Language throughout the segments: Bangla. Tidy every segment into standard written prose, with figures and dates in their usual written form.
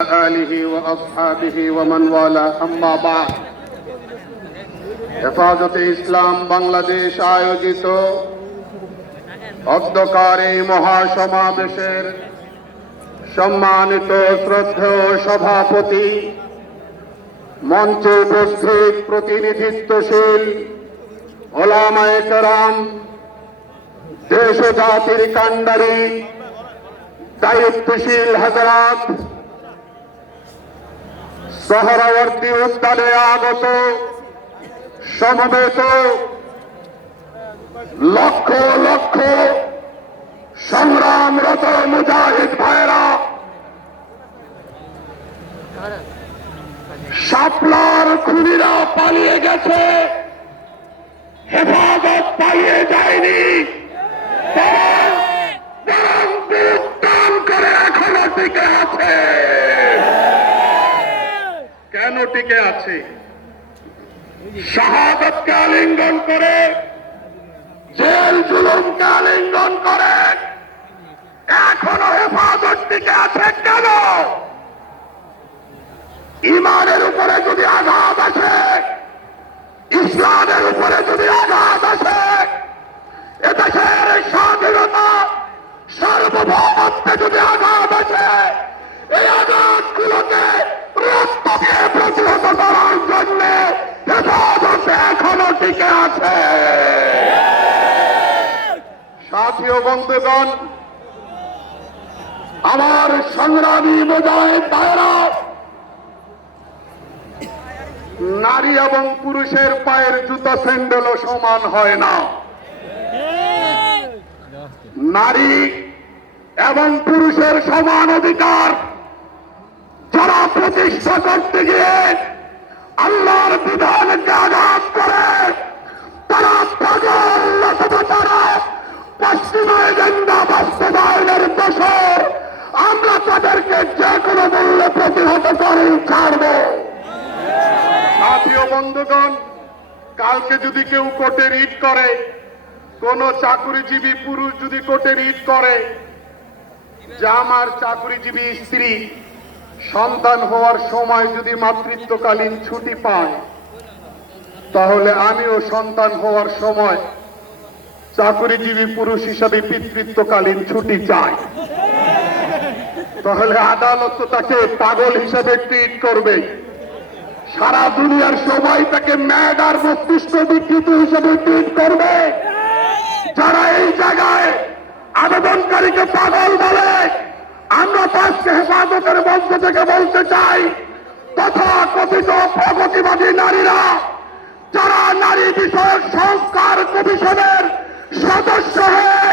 آله وأصحابه ومن والاه أما بعد হেফাজতে ইসলাম বাংলাদেশ আয়োজিত অধ্যকার এই মহাসমাবেশের সম্মানিত শ্রদ্ধেয় সভাপতি, মঞ্চে উপস্থিত প্রতিনিধিত্বশীল ওলামায়ে কেরাম, দেশ ও জাতির কাণ্ডারী দায়িত্বশীল হযরত, সোহরাওয়ার্দী উদ্যানে আগত সমবেত লক্ষ লক্ষ সংগ্রামরত মুজাহিদ ভাইরা, শাপলার খুনিরা পালিয়ে গেছে, হেফাজত পালিয়ে যায়নি, বরং বুক টান করে এখনো টিকে আছে। কেন টিকে আছে? শাহাদাতকে আলিঙ্গন করে, জেল জুলুমকে আলিঙ্গন করে এখনো হেফাজত টিকে আছে কেন? ইমানের উপরে যদি আঘাত আসে, ইসলামের উপরে যদি আঘাত আসে, এদেশের স্বাধীনতা সার্বভৌমত্বে যদি আঘাত আসে, এই আঘাতগুলোকে রক্ত দিয়ে প্রতিহত করার জন্য হেফাজত এখনো টিকে আছে। সাথী ও বন্ধুগণ, আমার সংগ্রামী মুজাহিদ ভাইরা, নারী এবং পুরুষের পায়ের জুতা স্যান্ডেলও সমান হয় না। নারী এবং পুরুষের সমান অধিকার যারা প্রতিষ্ঠা করতে গিয়ে আল্লাহর বিধানকে আঘাত করে, তারা পাগল, অথবা তারা পশ্চিমা এজেন্ডা বাস্তবায়নের দোষর। আমরা তাদেরকে যে কোনো মূল্যে প্রতিহত করে ছাড়ব। সাথী ও বন্ধুগণ, কালকে যদি কেউ কোর্টে রিট করে, কোন চাকরিজীবী পুরুষ যদি কোর্টে রিট করে যে আমার চাকরিজীবী স্ত্রী সন্তান হওয়ার সময় যদি মাতৃত্বকালীন ছুটি পায়, তাহলে আমিও সন্তান হওয়ার সময় চাকরিজীবী পুরুষ হিসাবে পিতৃত্বকালীন ছুটি চাই। তাহলে আদালত তাকে পাগল হিসাবে ট্রিট করবে, সারা দুনিয়ার সবাই তাকে ম্যাড আর মস্তিষ্ক বিকৃত হিসাবে ট্রিট করবে। যারা এই জায়গায় আবেদনকারীকে পাগল বলে, আমরা পাঁচকে হেফাজতের মঞ্চ থেকে বলতে চাই, তথা কথিত প্রগতিবাদী নারীরা, যারা নারী বিষয়ক সংস্কার কমিশনের সদস্য হয়ে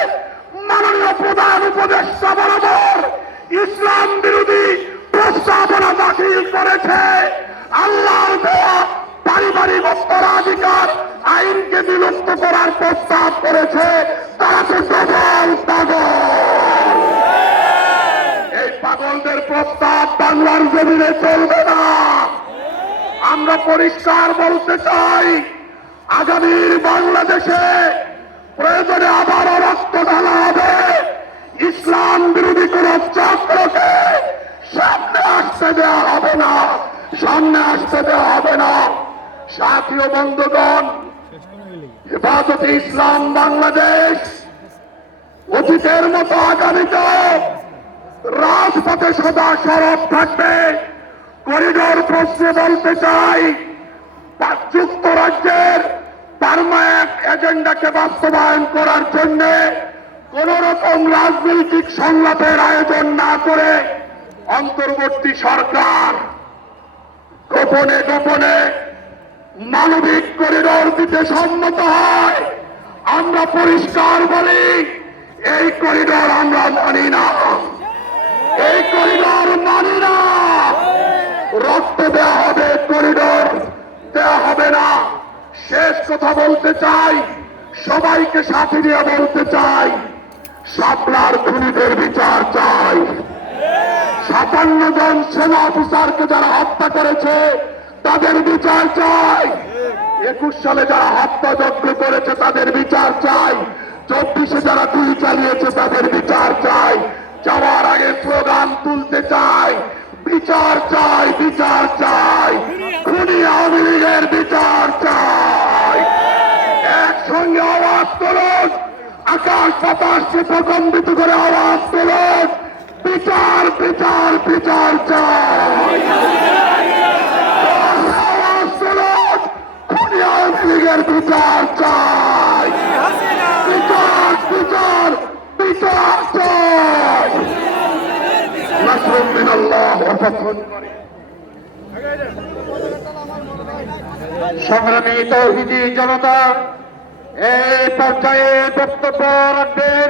মাননীয় প্রধান উপদেষ্টা বরাবর ইসলাম বিরোধী প্রস্তাবনা দাখিল করেছে, আল্লাহর দেওয়া পারিবারিক উত্তরাধিকার আইনকে বিলুপ্ত করার প্রস্তাব করেছে, তারা তো সবল পাগল। এই পাগলদের প্রস্তাব বাংলার জমিনে চলবে না। আমরা পরিষ্কার বলতে চাই, আগামীর বাংলাদেশে প্রয়োজনে আবারও রক্ত ঢালা হবে। ইসলাম বিরোধী কোন চক্রকে সামনে আসতে দেওয়া হবে না, সামনে আসতে দেওয়া হবে না। সাথী ও বন্ধুগণ, হেফাজতে ইসলাম বাংলাদেশ অতীতের মতো আগামীতেও রাজপথে সদা সরব থাকবে। করিডোর প্রশ্নে বলতে চাই, যুক্তরাজ্যের পার্মানেন্ট এজেন্ডাকে বাস্তবায়ন করার জন্য কোন রকম রাজনৈতিক সংলাপের আয়োজন না করে অন্তর্বর্তী সরকার গোপনে গোপনে মানবিক করিডোর দিতে সম্মত হয়। আমরা পরিষ্কার বলি, এই করিডোর আমরা মানি না, এই করিডোর মানি না। রক্ত দেওয়া হবে, করিডোর দেওয়া হবে না। শেষ কথা বলতে চাই, সবাইকে সাথে নিয়ে বলতে চাই, শাপলার খুনিদের বিচার চাই। ৫৭ জন সেনা অফিসারকে যারা হত্যা করেছে তাদের বিচার চাই। ২১ সালে যারা হত্যাযজ্ঞ করেছে তাদের বিচার চাই। ২৪-এ যারা গুলি চালিয়েছে তাদের বিচার চাই। যাওয়ার আগে স্লোগান তুলতে চাই, বিচার চাই, বিচার চাই, খুনি আওয়ামী লীগের বিচার চাই। একসঙ্গে আওয়াজ তুলুন, আকাশ বাতাসকে প্রকম্পিত করে আওয়াজ তুলুন, বিচার বিচার বিচার চাই। আওয়াজ তুলুন, খুনি আওয়ামী লীগের বিচার চাই। বিচার বিচার বিচার চাই। নাসরুম মিনাল্লাহ ওয়া ফাতহুন করিম। সংগ্রামী তৌহিদি জনতা এই পর্যায়ে বক্তব্য রাখবেন